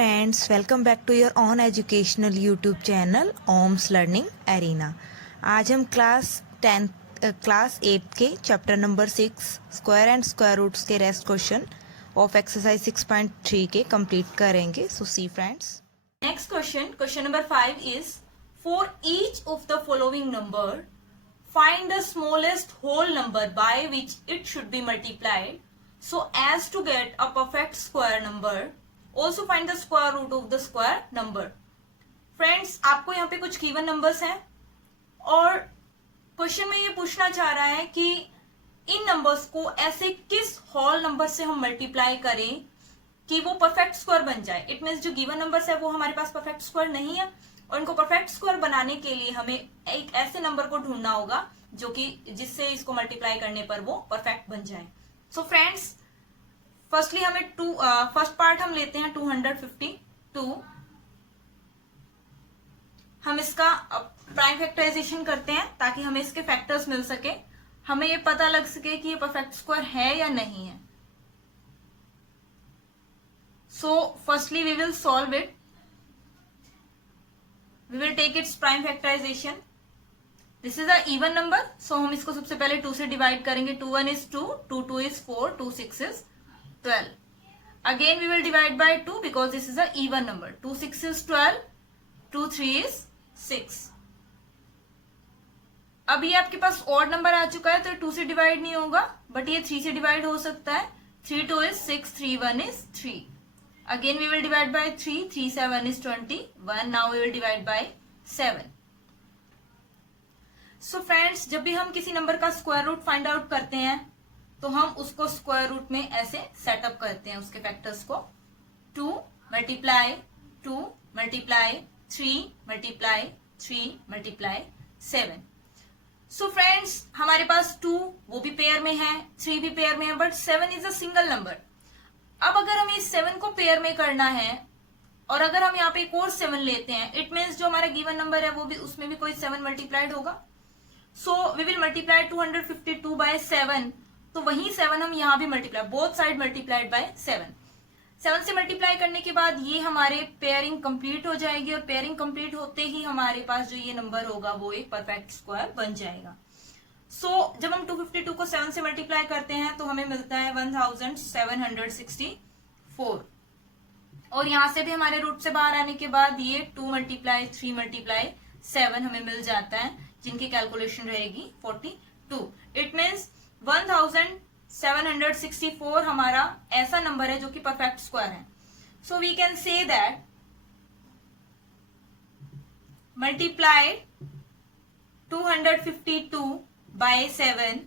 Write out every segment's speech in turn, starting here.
friends, welcome back to your own educational YouTube channel Om's learning arena. आज हम class 8 के chapter number 6 square and square roots के rest question of exercise 6.3 के complete करेंगे। So see friends, next question number 5 is for each of the following number find the smallest whole number by which it should be multiplied so as to get a perfect square number. Also find the square root of the square number. Friends, आपको यहाँ पे कुछ given numbers हैं और question में ये पूछना चाह रहा है कि इन नंबर्स को ऐसे किस होल नंबर से हम मल्टीप्लाई करें कि वो परफेक्ट स्क्वायर बन जाए। इट मीन्स जो गिवन नंबर्स है वो हमारे पास परफेक्ट स्क्वायर नहीं है और इनको परफेक्ट स्क्वायर बनाने के लिए हमें एक ऐसे नंबर को ढूंढना होगा जो कि जिससे इसको मल्टीप्लाई करने पर वो परफेक्ट बन जाए। सो फ्रेंड्स, फर्स्टली हमें फर्स्ट पार्ट हम लेते हैं 252। हम इसका प्राइम फैक्टराइजेशन करते हैं ताकि हमें इसके फैक्टर्स मिल सके, हमें ये पता लग सके कि ये परफेक्ट स्क्वायर है या नहीं है। So firstly we will solve it. We will take its prime factorization. This is a even number, so हम इसको सबसे पहले 2 से डिवाइड करेंगे। 2 1 is 2, 2 2 is 4, 2 6 is 12. Again we will divide by 2 because this is a even number. 2 6 is 12, 2 3 is 6. अब ये आपके पास odd number आ चुका है तो 2 से डिवाइड नहीं होगा, बट ये 3 से डिवाइड हो सकता है। 3 2 is 6, 3 1 is 3. Again we will divide by 3, 3 7 is 21. Now we will divide by 7. So friends, जब भी हम किसी नंबर का स्क्वायर रूट फाइंड आउट करते हैं तो हम उसको स्क्वायर रूट में ऐसे सेटअप करते हैं उसके फैक्टर्स को। 2 multiply 2 multiply 3 multiply 3 multiply 7। So friends, हमारे पास 2 वो भी पेयर में है, 3 भी पेयर में है, but 7 is a single number. अब अगर हमें इस 7 को पेयर में करना है और अगर हम यहाँ पे एक और 7 लेते हैं, इट मीन्स जो हमारा गिवन नंबर है वो भी उसमें भी कोई 7 मल्टीप्लाइड होगा। So we will multiply 252 by 7। तो वही 7 हम यहाँ भी multiply, both side multiplied by 7। 7 से मल्टीप्लाई करने के बाद ये हमारे पेयरिंग कंप्लीट हो जाएगी और पेयरिंग कंप्लीट होते ही हमारे पास जो ये नंबर होगा वो एक परफेक्ट स्क्वायर बन जाएगा। जब हम 252 को 7 से मल्टीप्लाई करते हैं तो हमें मिलता है 1764 और यहां से भी हमारे रूट से बाहर आने के बाद ये 2 मल्टीप्लाई 3 मल्टीप्लाई 7 हमें मिल जाता है, जिनकी कैलकुलेशन रहेगी 42। इट मीन्स 1764 हमारा ऐसा नंबर है जो कि परफेक्ट स्क्वायर है। So we can say that multiply 252 by 7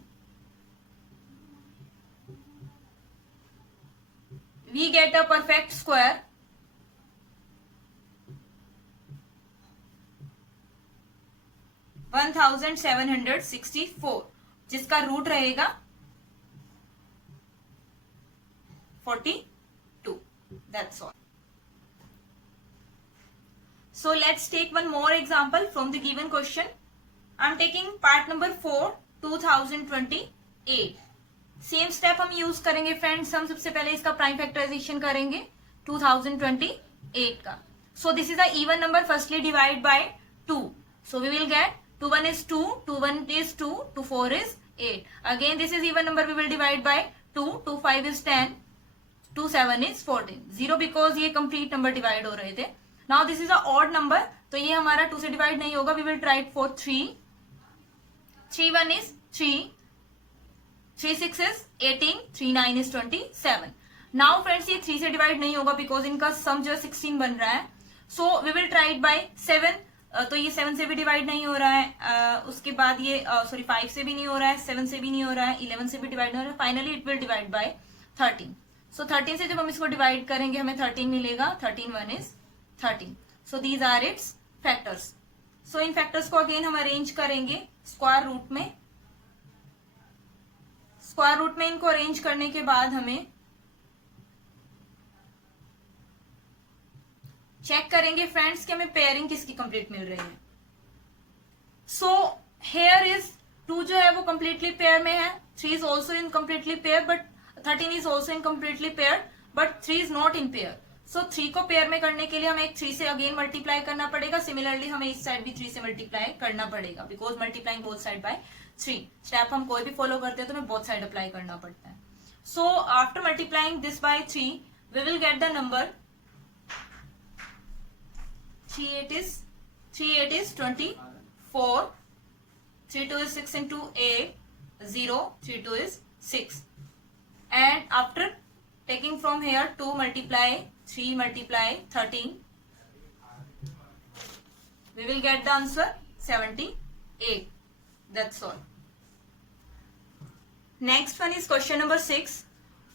we get a perfect square (1764) जिसका रूट रहेगा 42। That's all. So let's take one more example from the given question. I'm taking part number 4, 2028. Same step हम use करेंगे friends. हम सबसे पहले इसका prime factorization करेंगे 2028 का। So this is a even number, firstly divide by 2। So we will get 2 1 is 2, 2 1 is 2, 2 4 is 8. Again this is even number, we will divide by 2, 2 5 is 10, 2 7 is 14. 0 because ये complete number divide हो रहे थे। Now this is a odd number, तो ये हमारा 2 से divide नहीं होगा। We will try it for 3, 3 1 is 3, 3 6 is 18, 3 9 is 27. Now friends, ये 3 से डिवाइड नहीं होगा बिकॉज इनका सम जो 16 बन रहा है। So we will try it by 7। तो ये 7 से भी डिवाइड नहीं हो रहा है, उसके बाद ये 5 से भी नहीं हो रहा है, 7 से भी नहीं हो रहा है, 11 से भी डिवाइड नहीं हो रहा है। Finally it will divide by 13। सो 13 से जब हम इसको डिवाइड करेंगे हमें 13 मिलेगा। 13 1 is 13. So these are its factors. So इन फैक्टर्स को अगेन हम अरेंज करेंगे स्क्वायर रूट में। स्क्वायर रूट में इनको अरेंज करने के बाद हमें चेक करेंगे फ्रेंड्स कि हमें पेयरिंग किसकी कंप्लीट मिल रही है। सो हेयर इज 2 जो है वो कंप्लीटली पेयर में है, 3 is also in completely pair, but 13 is also incompletely paired, but 3 is not in pair. सो 3 को पेयर में करने के लिए हमें एक 3 से अगेन मल्टीप्लाई करना पड़ेगा. सिमिलरली हमें इस साइड भी 3 से मल्टीप्लाई करना पड़ेगा because multiplying both side by 3. Step हम कोई भी फॉलो करते हैं तो हमें बोथ साइड अप्लाई करना पड़ता है. So after multiplying this by 3 we will get the number 3 8 is 24. 3 2 is 6 into 8 0. 3 2 is 6. And after taking from here 2 multiply 3 multiply 13, we will get the answer 78. That's all. Next one is question number 6.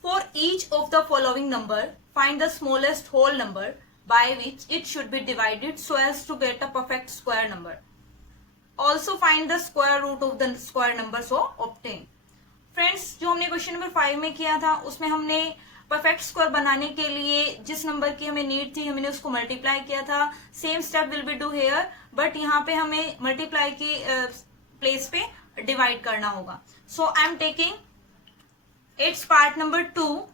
For each of the following number, find the smallest whole number by which it should be divided so as to get a perfect square number. Also find the square root of the square number so obtain. Friends, जो हमने question number 5 में किया था उसमें हमने perfect square बनाने के लिए जिस नंबर की हमें नीड थी हमने उसको मल्टीप्लाई किया था. Same step will be do here, but यहाँ पे हमें मल्टीप्लाई की प्लेस पे डिवाइड करना होगा. So I am taking its part number 2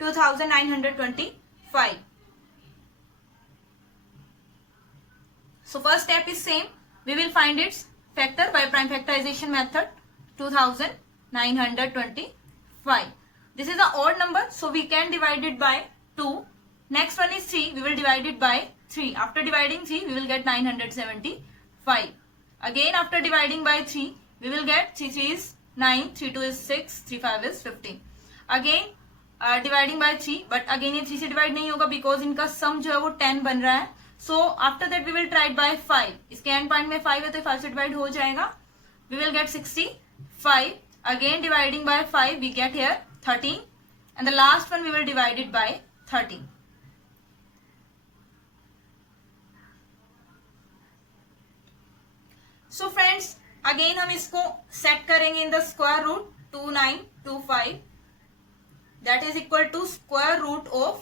2925. So first step is same. We will find its factor by prime factorization method. 2925. This is an odd number, so we can divide it by 2. Next one is 3. We will divide it by 3. After dividing 3, we will get 975. Again, after dividing by 3, we will get 3 3 is 9, 3 2 is 6, 3 5 is 15. Again, dividing by 3, but again ये 3 से divide नहीं होगा because इनका sum जो है वो 10 बन रहा है. So after that we will try it by 5. इसके end point में 5 है तो 5 से divide हो जाएगा. We will get 65. Again dividing by 5 we get here 13, and the last one we will divide it by 13. So friends, again हम इसको set करेंगे in the square root. 2925 that is equal to square root of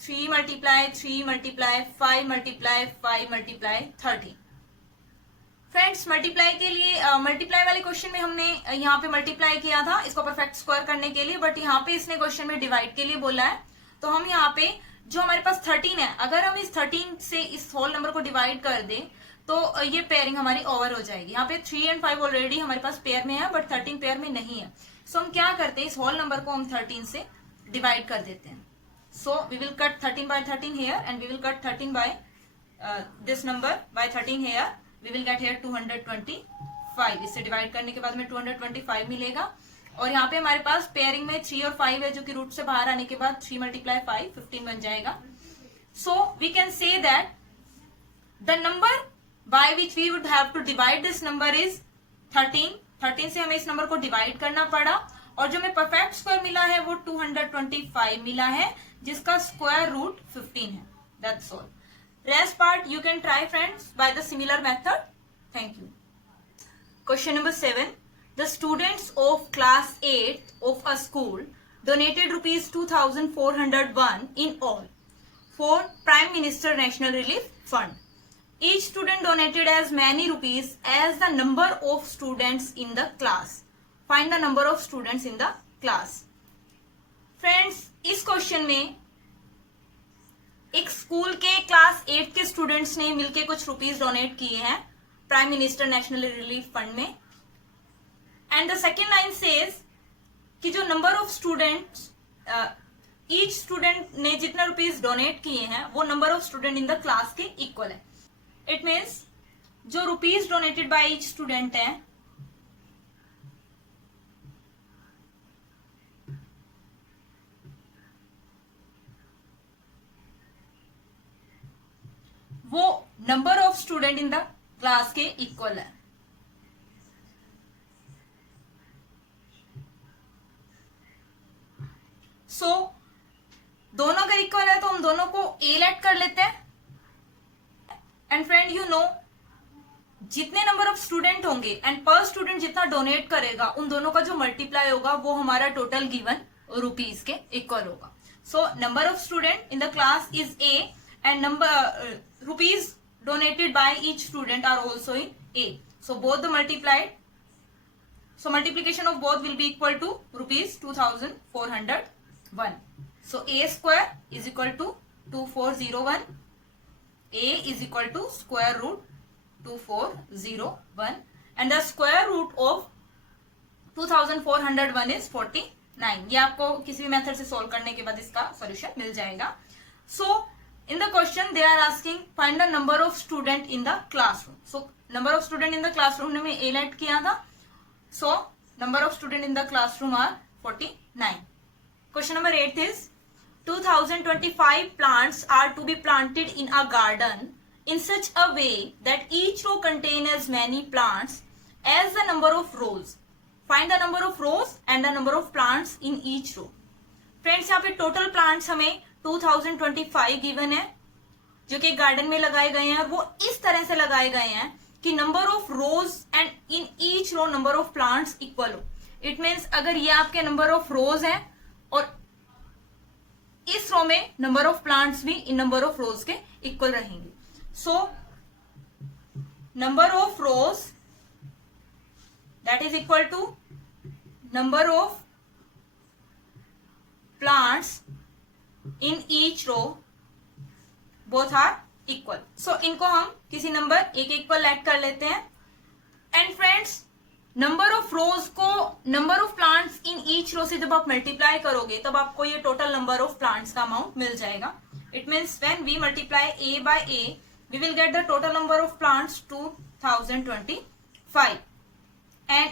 3 multiply 3 multiply 5 multiply 5 multiply 30. Friends, multiply के लिए multiply वाले question में हमने यहाँ पे मल्टीप्लाई किया था इसको परफेक्ट स्क्वायर करने के लिए, बट यहाँ पे इसने क्वेश्चन में डिवाइड के लिए बोला है. तो हम यहाँ पे जो हमारे पास 13 है, अगर हम इस 13 से इस होल नंबर को डिवाइड कर दें तो ये पेयरिंग हमारी ओवर हो जाएगी. यहाँ पे 3 and 5 ऑलरेडी हमारे पास पेयर में है, बट 13 पेयर में नहीं है. सो हम क्या करते हैं, इस होल नंबर को हम 13 से डिवाइड कर देते हैं. So we will cut 13 by 13 here and we will cut 13 by this number by 13 here. We will get here 225. इससे डिवाइड करने के बाद में 225 मिलेगा. और यहाँ पे हमारे पास पेयरिंग में 3 और 5 है जो कि रूट से बाहर आने के बाद 3 multiply 5 15 बन जाएगा. So we can say that the number by which we would have to divide this number is 13. 13 से हमें इस नंबर को डिवाइड करना पड़ा और जो हमें परफेक्ट स्क्वायर मिला है वो 225 मिला है जिसका स्क्वायर रूट 15 है. That's all. Rest part you can try friends by the similar method. Thank you. Question number 7. The students of class 8 of a school donated rupees 2401 in all for Prime Minister National Relief Fund. Each student donated as many rupees as the number of students in the class. Find the number of students in the class. Friends, इस question में एक school के class 8 के students ने मिलके कुछ rupees donate किए हैं prime minister national relief fund में. And the second line says कि जो number of students each student ने जितना रुपीस डोनेट किए हैं वो number of student in the class के इक्वल है. इट मीन्स जो rupees donated by each student है वो number of student in the class के इक्वल है. सो दोनों अगर इक्वल है तो हम दोनों को ए लेट कर लेते हैं. एंड फ्रेंड यू नो जितने नंबर ऑफ स्टूडेंट होंगे एंड पर स्टूडेंट जितना डोनेट करेगा उन दोनों का जो मल्टीप्लाई होगा वो हमारा टोटल गिवन रुपीस के इक्वल होगा. सो number of student in the class is a and number rupees donated by each student are also in A. So both the multiplied. So multiplication of both will be equal to rupees 2401. So a square is equal to 2401. A is equal to square root 2401 and the square root of 2401 is 49. ये आपको किसी भी method से solve करने के बाद इसका solution मिल जाएगा. So in the question they are asking find the number of student in the classroom. So number of student in the classroom ने मैं a let किया था. So number of student in the classroom are 49. Question number 8 is 2025 plants are to be planted in a garden in such a way that each row contains as many plants as the number of rows. Find the number of rows and the number of plants in each row. Friends, यहाँ पे total plants हमें 2025 given है जो कि garden में लगाए गए हैं और वो इस तरह से लगाए गए हैं कि number of rows and in each row number of plants equal हो. इट मीन्स अगर ये आपके नंबर ऑफ रोज हैं और इस रो में नंबर ऑफ प्लांट्स भी इन नंबर ऑफ रोज के इक्वल रहेंगे. So number of rows that is equal to number of plants in each row both are equal. So इनको हम किसी नंबर एक पर ऐड कर लेते हैं. And friends, number of rows को number of plants in each row से जब आप मल्टीप्लाई करोगे तब आपको ये टोटल नंबर ऑफ प्लांट्स का अमाउंट मिल जाएगा. It means when we multiply A by A we will get the total number of plants 2025 and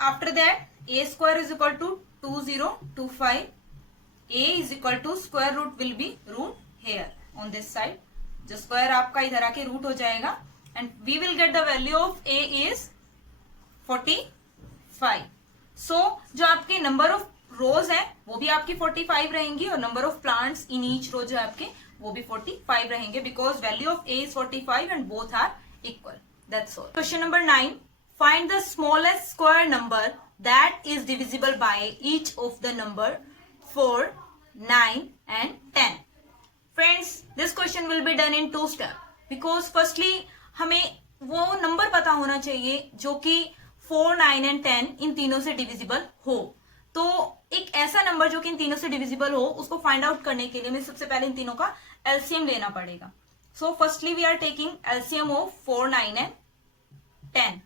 after that A square is equal to 2025. A is equal to square root will be root here on this side. जो square आपका इधर आके root हो जाएगा and we will get the value of a is 45. So जो आपके number of रोज है वो भी आपकी 45 रहेंगी और number of plants in each row जो आपके वो भी 45 रहेंगे because value of a is 45 and both are equal. That's all. Question number 9. Find the smallest square number that is divisible by each of the number 4, 9 and 10. Friends, this question will be done in 2 steps because firstly हमें वो number पता होना चाहिए जो कि 4, 9 and 10 इन तीनों से divisible हो. तो एक ऐसा नंबर जो कि इन तीनों से डिविजिबल हो उसको फाइंड आउट करने के लिए हमें सबसे पहले इन तीनों का एलसीएम लेना पड़ेगा. So firstly we are taking LCM of 4, 9 and 10.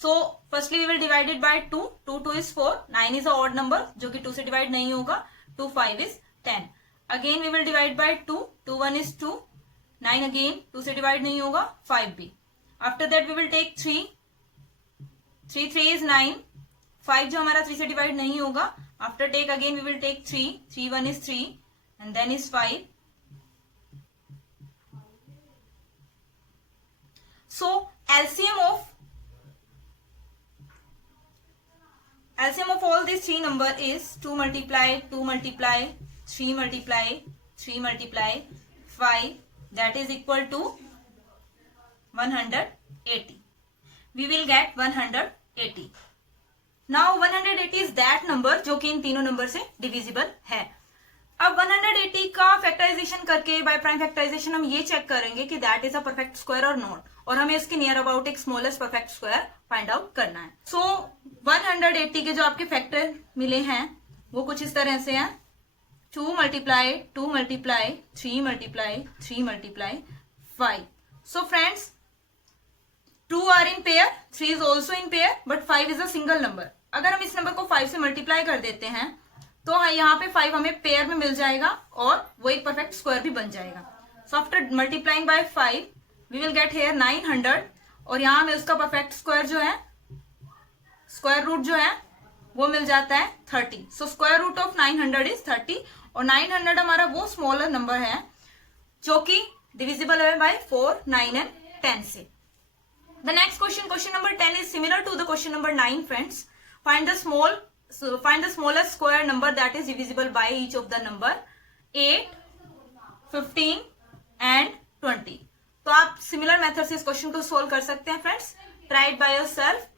So firstly we will divide it by 2. 2 is 4. 9 is a odd number जो कि 2 से डिवाइड नहीं होगा. 2, 5 is 10. Again we will divide by 2. 2, 1 is 2. 9 again 2 से डिवाइड नहीं होगा. 5 भी. After that we will take 3. 3 is 9. 5 जो हमारा 3 से डिवाइड नहीं होगा. After take again we will take 3. 3, 1 is 3 and then is 5. So LCM of all these three number is 2 multiply 2 multiply 3 multiply 3 multiply 5 that is equal to 180. We will get 180. Now 180 is that number जो कि इन तीनों number से divisible है. अब 180 का factorisation करके bye prime factorisation हम ये चेक करेंगे कि that is a perfect square और नॉट, और हमें इसके नियर अबाउट एक smallest perfect square find out करना है. सो 180 के जो आपके फैक्टर मिले हैं वो कुछ इस तरह से हैं. 2 multiply 2 multiply 3 multiply 3 multiply 5. So friends, 2 are in pair, 3 is also in pair, but 5 is a single number. अगर हम इस नंबर को 5 से मल्टीप्लाई कर देते हैं तो यहाँ पे 5 हमें पेयर में मिल जाएगा और वो एक परफेक्ट स्क्वायर भी बन जाएगा. So after multiplying by 5 we will get here 900 और यहाँ हमें उसका परफेक्ट स्क्वायर जो है स्क्वायर रूट जो है वो मिल जाता है 30. So square root of 900 is 30 और 900 हमारा वो स्मॉलर नंबर है जो कि डिविजिबल है बाय 4, 9 एंड 10 से. The next question number 10 is similar to the question number 9, friends. Find the smallest square number that is divisible by each of the number 8, 15 and 20. तो आप सिमिलर मेथड से इस question को solve कर सकते हैं friends. Try it by yourself.